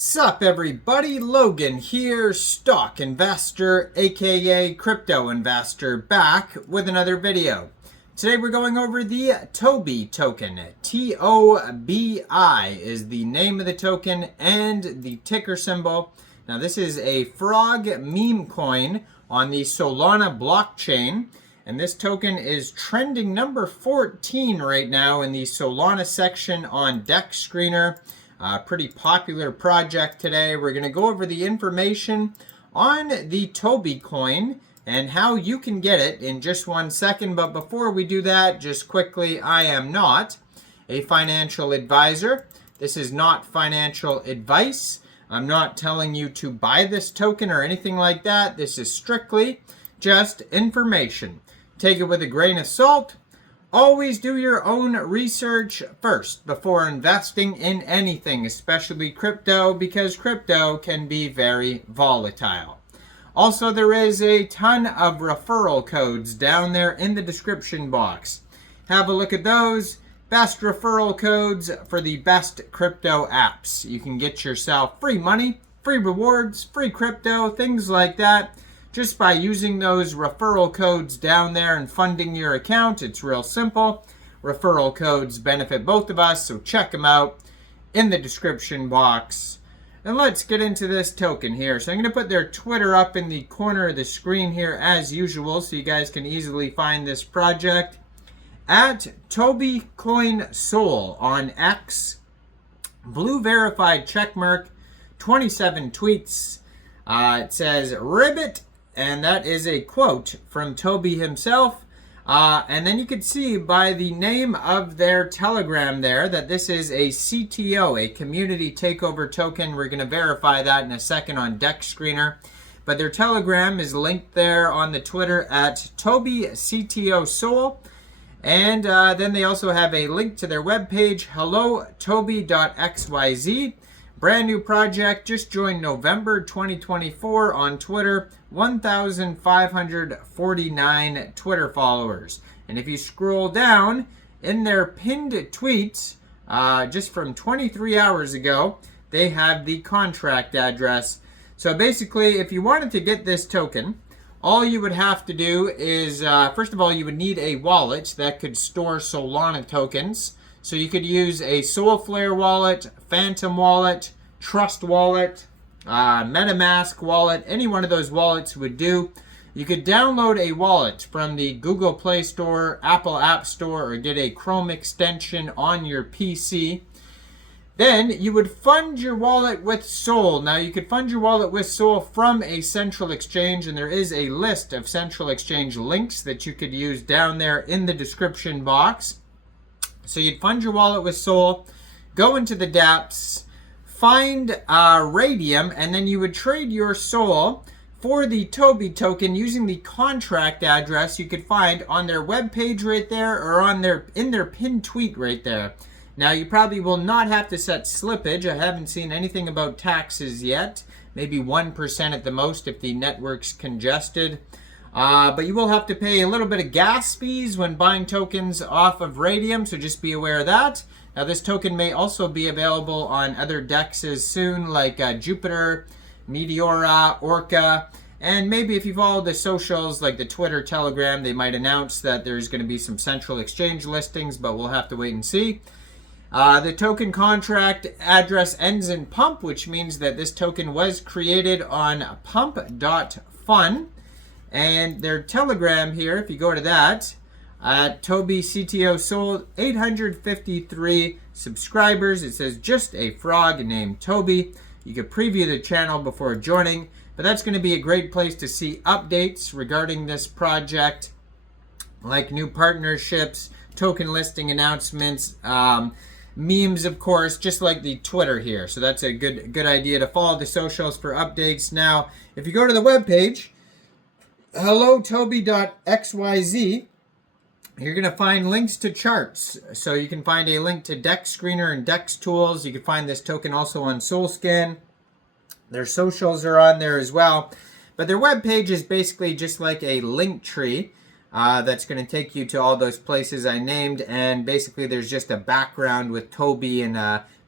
Sup everybody, Logan here, stock investor aka crypto investor, back with another video. Today we're going over the Tobi token. T-O-B-I is the name of the token and the ticker symbol. Now this is a frog meme coin on the Solana blockchain, and this token is trending number 14 right now in the Solana section on Dex Screener. Pretty popular project today. We're going to go over the information on the Tobi coin and how you can get it in just 1 second. But before we do that, just quickly, I am not a financial advisor. This is not financial advice. I'm not telling you to buy this token or anything like that. This is strictly just information. Take it with a grain of salt. Always do your own research first before investing in anything, especially crypto, because crypto can be very volatile. Also, there is a ton of referral codes down there in the description box. Have a look at those. Best referral codes for the best crypto apps. You can get yourself free money, free rewards, free crypto, things like that, just by using those referral codes down there and funding your account. It's real simple. Referral codes benefit both of us, so check them out in the description box. And let's get into this token here. So I'm going to put their Twitter up in the corner of the screen here as usual, so you guys can easily find this project. At Tobi Coin Sol on X, blue verified checkmark, 27 tweets. It says ribbit. And that is a quote from Tobi himself. And then you can see by the name of their Telegram there that this is a CTO, a community takeover token. We're going to verify that in a second on Dex Screener. But their Telegram is linked there on the Twitter at Tobi CTO Sol. And then they also have a link to their webpage, hellotobi.xyz. Brand new project, just joined November 2024 on Twitter, 1,549 Twitter followers. And if you scroll down in their pinned tweets, just from 23 hours ago, they have the contract address. So basically, if you wanted to get this token, all you would have to do is, first of all, you would need a wallet that could store Solana tokens. So you could use a Solflare wallet, Phantom wallet, Trust wallet, MetaMask wallet. Any one of those wallets would do. You could download a wallet from the Google Play Store, Apple App Store, or get a Chrome extension on your PC. Then you would fund your wallet with Sol. Now you could fund your wallet with Sol from a central exchange, and there is a list of central exchange links that you could use down there in the description box. So you'd fund your wallet with Sol, go into the dApps, find Radium, and then you would trade your Sol for the Tobi token using the contract address you could find on their webpage right there, or on in their pinned tweet right there. Now you probably will not have to set slippage. I haven't seen anything about taxes yet. Maybe 1% at the most if the network's congested. But you will have to pay a little bit of gas fees when buying tokens off of Radium, so just be aware of that. Now this token may also be available on other dexes soon, like Jupiter, Meteora, Orca, and maybe if you follow the socials like the Twitter, Telegram, they might announce that there's going to be some central exchange listings, but we'll have to wait and see. The token contract address ends in pump, which means that this token was created on pump.fun. And their Telegram here, if you go to that, Tobi CTO Sol, 853 subscribers. It says just a frog named Tobi. You can preview the channel before joining, but that's going to be a great place to see updates regarding this project, like new partnerships, token listing announcements, memes, of course, just like the Twitter here. So that's a good idea to follow the socials for updates. Now, if you go to the webpage, hellotobi.xyz, you're going to find links to charts. So you can find a link to Dex Screener and Dex Tools. You can find this token also on Solscan. Their socials are on there as well. But their webpage is basically just like a link tree that's going to take you to all those places I named. And basically there's just a background with Tobi and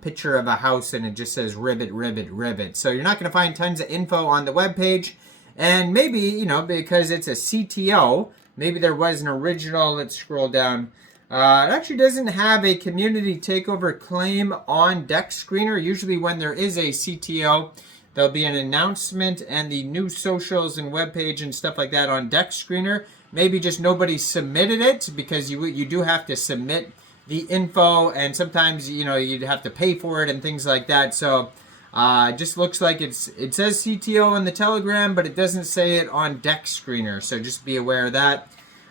picture of a house and it just says ribbit, ribbit, ribbit. So you're not going to find tons of info on the webpage. And maybe, you know, because it's a CTO, maybe there was an original. Let's scroll down. It actually doesn't have a community takeover claim on DEX Screener. Usually when there is a CTO, there'll be an announcement and the new socials and webpage and stuff like that on DEX Screener. Maybe just nobody submitted it, because you do have to submit the info, and sometimes, you know, you'd have to pay for it and things like that. So it just looks like it says CTO in the Telegram, but it doesn't say it on DEX Screener. So just be aware of that.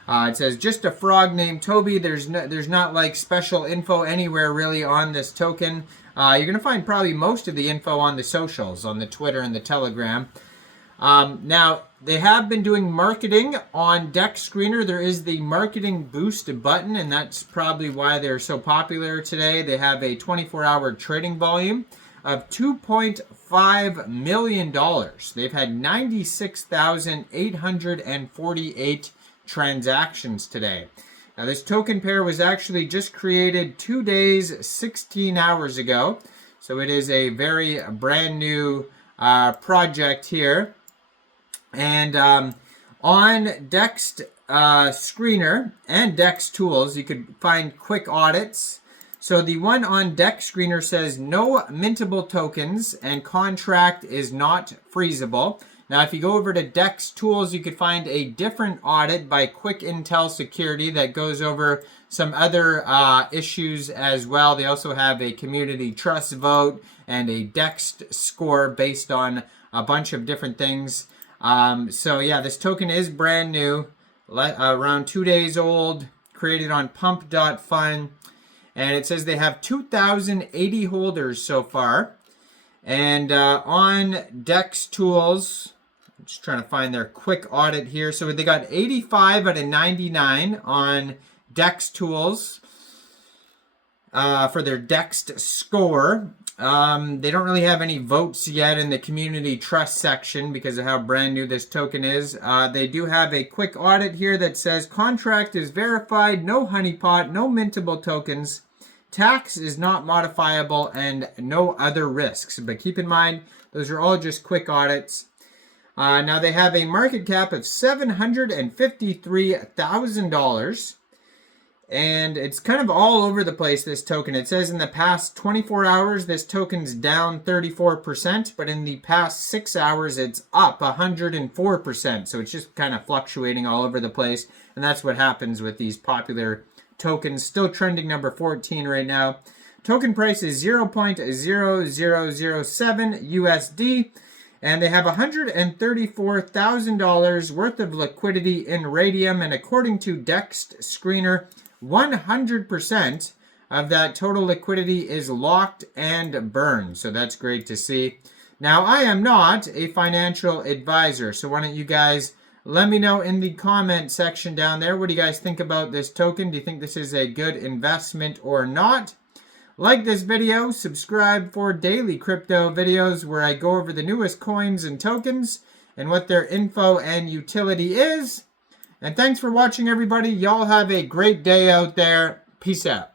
It says just a frog named Tobi. There's not like special info anywhere really on this token. You're gonna find probably most of the info on the socials, on the Twitter and the Telegram. Now they have been doing marketing on DEX Screener. There is the marketing boost button, and that's probably why they're so popular today. They have a 24-hour trading volume of $2.5 million. They've had 96,848 transactions today. Now this token pair was actually just created 2 days, 16 hours ago. So it is a very brand new project here. And on DEX Screener and DEX Tools, you could find quick audits. So the one on DEX Screener says no mintable tokens and contract is not freezable. Now, if you go over to DEX Tools, you could find a different audit by Quick Intel Security that goes over some other issues as well. They also have a community trust vote and a DEX score based on a bunch of different things. So yeah, this token is brand new, around 2 days old, created on pump.fun. And it says they have 2,080 holders so far. And on DEX Tools, I'm just trying to find their quick audit here. So they got 85 out of 99 on DEX Tools for their DEX score. They don't really have any votes yet in the community trust section because of how brand new this token is. They do have a quick audit here that says contract is verified, no honeypot, no mintable tokens, tax is not modifiable, and no other risks. But keep in mind, those are all just quick audits. Now they have a market cap of $753,000. And it's kind of all over the place, this token. It says in the past 24 hours, this token's down 34%, but in the past 6 hours, it's up 104%. So it's just kind of fluctuating all over the place. And that's what happens with these popular tokens. Still trending number 14 right now. Token price is 0.0007 USD. And they have $134,000 worth of liquidity in Radium. And according to DEX Screener, 100% of that total liquidity is locked and burned. So that's great to see. Now, I am not a financial advisor. So why don't you guys let me know in the comment section down there. What do you guys think about this token? Do you think this is a good investment or not? Like this video, subscribe for daily crypto videos where I go over the newest coins and tokens and what their info and utility is. And thanks for watching, everybody. Y'all have a great day out there. Peace out.